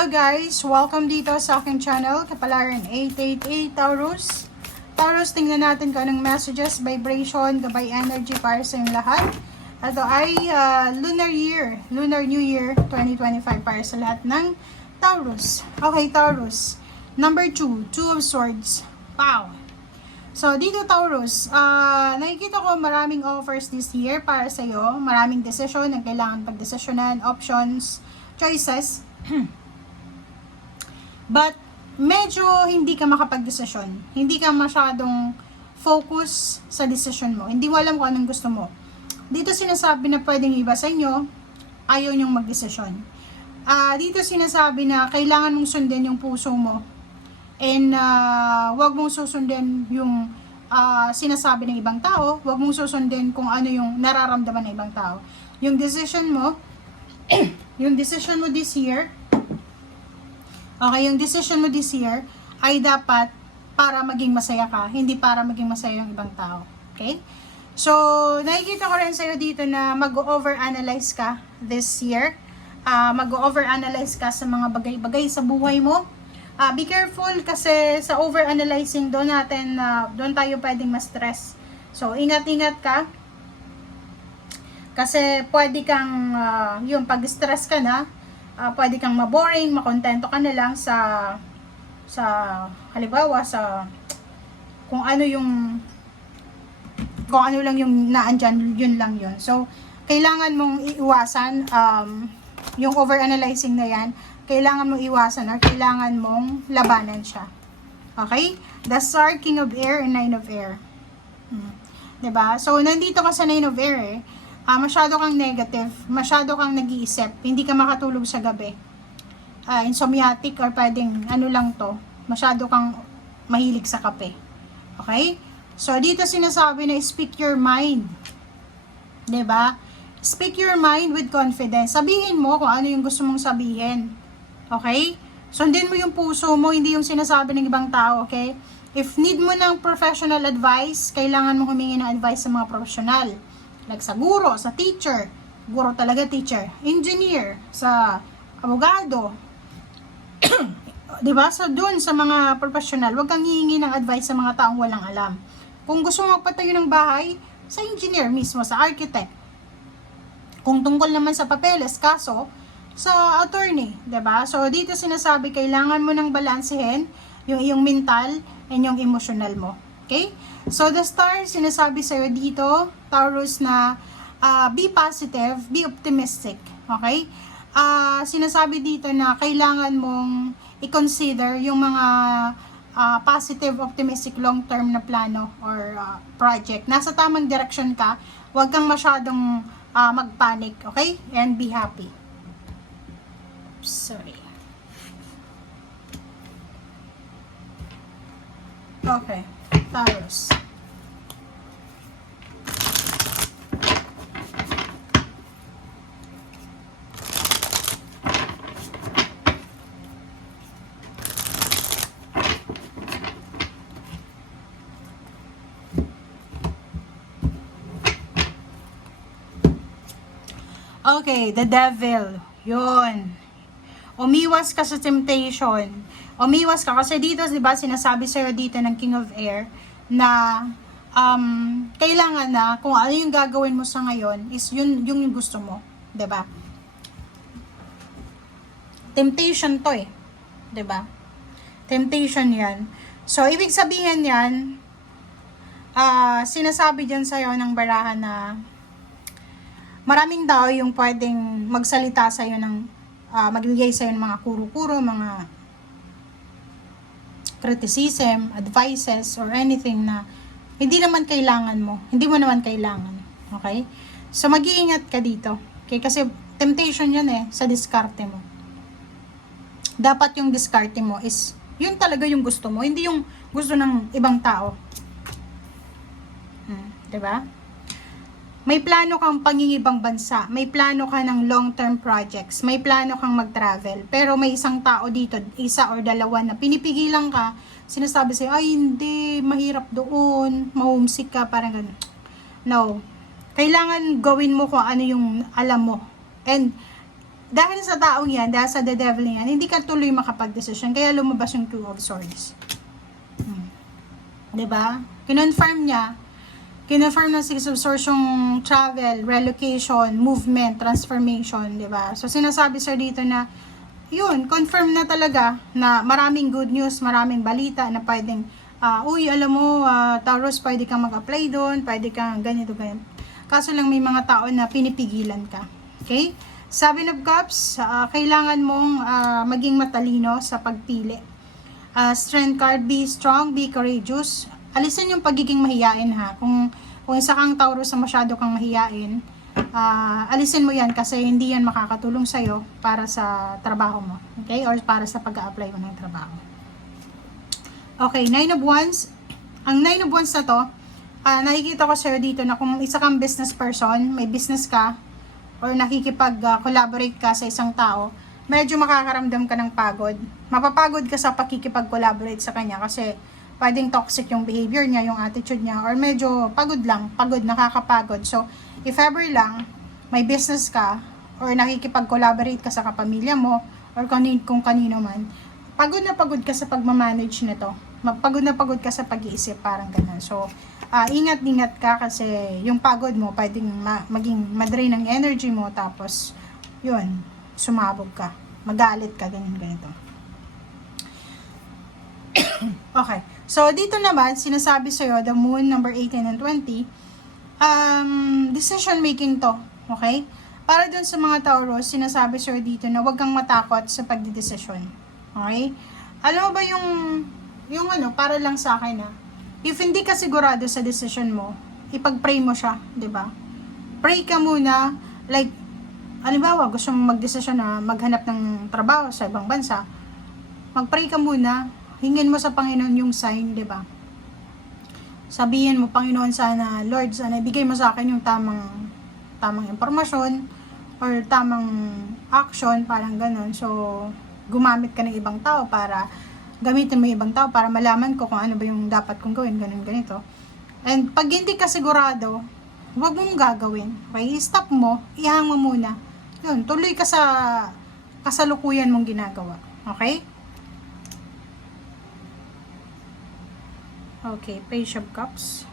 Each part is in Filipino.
Hello guys, welcome dito sa aking channel, Kapalaran 888 Taurus. Taurus, tingnan natin kung anong messages, vibration, gabay energy para sa inyong lahat. Ito ay Lunar New Year 2025 para sa lahat ng Taurus. Okay, Taurus. Number 2, Two of Swords. Wow! So, dito Taurus, nakikita ko maraming offers this year para sa iyo. Maraming desisyon na kailangan pagdesisyonan, options, choices. But, medyo hindi ka makapag-desisyon. Hindi ka masyadong focus sa decision mo. Hindi mo alam kung anong gusto mo. Dito sinasabi na pwedeng iba sa inyo, ayaw nyong mag-desisyon. Dito sinasabi na kailangan mong sundin yung puso mo. And wag mong susundin yung sinasabi ng ibang tao. Wag mong susundin kung ano yung nararamdaman ng ibang tao. Yung decision mo, yung decision mo this year, okay, yung decision mo this year ay dapat para maging masaya ka, hindi para maging masaya yung ibang tao. Okay? So, nakikita ko rin sa'yo dito na mag-overanalyze ka this year. Mag-overanalyze ka sa mga bagay-bagay sa buhay mo. Be careful kasi sa overanalyzing doon tayo pwedeng ma-stress. So, ingat-ingat ka. Kasi pwede kang, yung pag-stress ka na, pwede kang maboring, makontento ka na lang sa halimbawa sa kung ano lang yung naandyan, yun lang yun. So, kailangan mong iwasan yung overanalyzing na yan, kailangan mong iwasan or kailangan mong labanan siya. Okay? The Star, King of Air, and Nine of Air. Diba? So, nandito ka sa Nine of Air masyado kang negative, masyado kang nag-iisip, hindi ka makatulog sa gabi. Insomniatic or pwedeng ano lang to, masyado kang mahilig sa kape. Okay? So, dito sinasabi na speak your mind. 'Di ba? Speak your mind with confidence. Sabihin mo kung ano yung gusto mong sabihin. Okay? Sundin mo yung puso mo, hindi yung sinasabi ng ibang tao, okay? If need mo ng professional advice, kailangan mo humingi ng advice sa mga professional. Like sa guro, sa teacher, guro talaga teacher, engineer, sa abogado, diba? So dun sa mga professional, wag kang hihingi ng advice sa mga taong walang alam. Kung gusto mo magpatayo ng bahay, sa engineer mismo, sa architect. Kung tungkol naman sa papeles, kaso, sa attorney, diba? So dito sinasabi, kailangan mo nang balansehin yung iyong mental and yung emotional mo. Okay? So, the Star, sinasabi sa'yo dito, Taurus, na be positive, be optimistic. Okay? Sinasabi dito na kailangan mong i-consider yung mga positive, optimistic, long-term na plano or project. Nasa tamang direction ka, huwag kang masyadong mag-panic. Okay? And be happy. Sorry. Okay. Taurus. Okay, the devil. Yun. Umiwas ka sa temptation. Umiwas ka kasi dito, 'di ba, sinasabi sa'yo dito ng King of Air na kailangan na kung ano yung gagawin mo sa ngayon is yun yung gusto mo, 'di ba? Temptation 'to 'di ba? Temptation 'yan. So ibig sabihin 'yan, sinasabi diyan sa'yo ng barahan na maraming tao yung pwedeng magsalita sa'yo ng magbigay sa'yo ng mga kuro-kuro, mga criticism, advices, or anything na hindi naman kailangan mo. Hindi mo naman kailangan. Okay? So, mag-iingat ka dito. Okay? Kasi temptation yan sa diskarte mo. Dapat yung diskarte mo is, yun talaga yung gusto mo. Hindi yung gusto ng ibang tao. Diba? May plano kang pangingibang bansa, may plano ka ng long-term projects, may plano kang mag-travel, pero may isang tao dito, isa or dalawa na pinipigilan ka, sinasabi sa'yo, ay hindi, mahirap doon, ma-homesick ka, parang gano'n. No. Kailangan gawin mo kung ano yung alam mo. And dahil sa taong yan, dahil sa the devil yan, hindi ka tuloy makapag-decision, kaya lumabas yung Two of Swords. Diba? Kinonfirm ng Six of Swords yung travel, relocation, movement, transformation, diba? So, sinasabi sir dito na, yun, confirm na talaga na maraming good news, maraming balita na pwedeng, uy, alam mo, Taurus, pwede kang mag-apply doon, pwede kang ganito. Kaso lang may mga tao na pinipigilan ka. Okay? Seven of Cups, kailangan mong maging matalino sa pagpili. Strength card, be strong, be courageous. Alisin yung pagiging mahiyain ha. Kung isa kang Taurus na masyado kang mahiyain, alisin mo yan kasi hindi yan makakatulong sa'yo para sa trabaho mo. Okay? Or para sa pag-a-apply mo ng trabaho. Okay, Nine of Wands. Ang Nine of Wands na to, nakikita ko sa'yo dito na kung isa kang business person, may business ka, or nakikipag-collaborate ka sa isang tao, medyo makakaramdam ka ng pagod. Mapapagod ka sa pakikipag-collaborate sa kanya kasi pwedeng toxic yung behavior niya, yung attitude niya, or medyo pagod, nakakapagod. So, if ever lang, may business ka, or nakikipag-collaborate ka sa kapamilya mo, or kung kanino man, pagod na pagod ka sa pagmamanage nito. Pagod na pagod ka sa pag-iisip, parang ganun. So, ingat-ingat ka kasi yung pagod mo pwedeng maging madrain ng energy mo tapos yun, sumabog ka, magalit ka, ganito. Okay, so dito naman sinasabi sa'yo, the moon, number 18 and 20, decision making to, okay? Para dun sa mga Taurus, sinasabi sa'yo dito na huwag kang matakot sa pagdidesisyon, okay? Alam mo ba yung para lang sa akin if hindi ka sigurado sa decision mo, ipag-pray mo siya, 'di ba? Pray ka muna, like halimbawa gusto mong mag-desisyon na maghanap ng trabaho sa ibang bansa. Mag-pray ka muna, hingin mo sa Panginoon yung sign, 'di ba? Sabihin mo, Panginoon, sana, Lord, sana ibigay mo sa akin yung tamang impormasyon or tamang action, parang ganun. So, gumamit ka ng ibang tao para gamitin mo yung ibang tao para malaman ko kung ano ba yung dapat kong gawin, ganito. And pag hindi ka sigurado, huwag mong gagawin. Okay? Stop mo, ihang mo muna. Yun, tuloy ka sa kasalukuyan mong ginagawa. Okay? Okay, Page of Cups.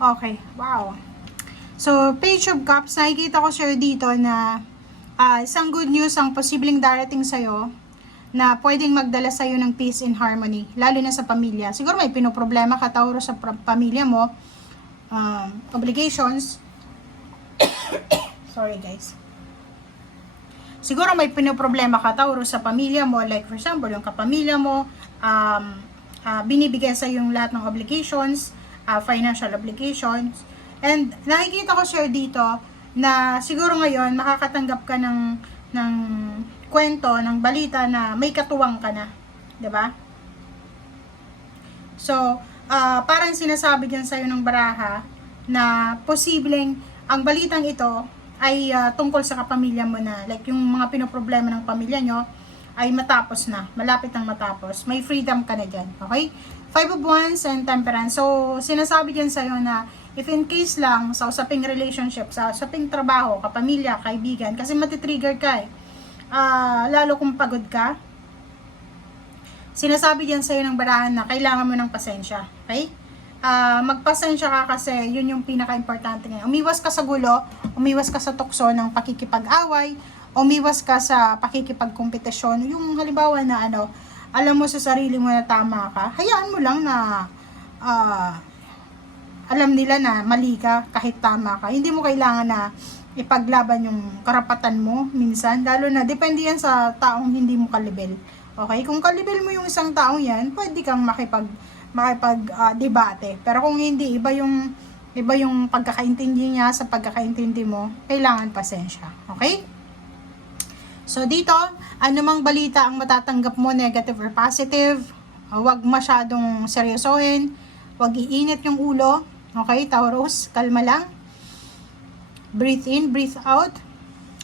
Okay, wow. So, Page of Cups, nakikita ko sa'yo dito na isang good news ang posibleng darating sa'yo na pwedeng magdala sa'yo ng peace and harmony, lalo na sa pamilya. Siguro may pinoproblema ka, Taurus, sa pamilya mo, obligations. Sorry guys. Siguro may pinoproblema ka, Taurus, sa pamilya mo, like for example, yung kapamilya mo, binibigyan sa'yo yung lahat ng obligations, financial obligations. And nakikita ko sir dito na siguro ngayon makakatanggap ka ng kwento, ng balita na may katuwang ka na, 'di ba? So, parang sinasabi diyan sa iyo ng baraha na posibleng ang balitang ito ay tungkol sa kapamilya mo na, like yung mga pinoproblema ng pamilya nyo ay matapos na, malapit nang matapos. May freedom ka na diyan, okay? Five of Wands and Temperance. So, sinasabi diyan sa iyo na if in case lang sa usaping relationship, sa usaping trabaho, kapamilya, kaibigan, kasi matitrigger ka lalo kung pagod ka, sinasabi diyan sa'yo ng barahan na kailangan mo ng pasensya, okay? Magpasensya ka kasi yun yung pinaka-importante ngayon. Umiwas ka sa gulo, umiwas ka sa tukso ng pakikipag-away, umiwas ka sa pakikipag-kompetisyon. Yung halimbawa na alam mo sa sarili mo na tama ka, hayaan mo lang na alam nila na mali ka kahit tama ka. Hindi mo kailangan na ipaglaban yung karapatan mo minsan, lalo na depende yan sa taong hindi mo kalibel. Okay? Kung kalibel mo yung isang taong yan, pwede kang makipag-debate. Pero kung hindi, iba yung pagkakaintindi niya sa pagkakaintindi mo, kailangan pasensya. Okay? So dito, anumang balita ang matatanggap mo, negative or positive, huwag masyadong seryosohin, huwag iinit yung ulo. Okay, Taurus, kalma lang. Breathe in, breathe out.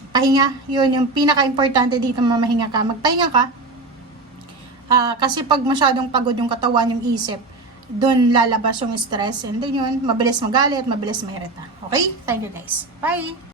Pahinga, yun yung pinaka-importante dito, mamahinga ka. Magpahinga ka. Kasi pag masyadong pagod yung katawan, yung isip, doon lalabas yung stress, and then yun, mabilis magalit, mabilis mahirita. Okay? Thank you guys. Bye!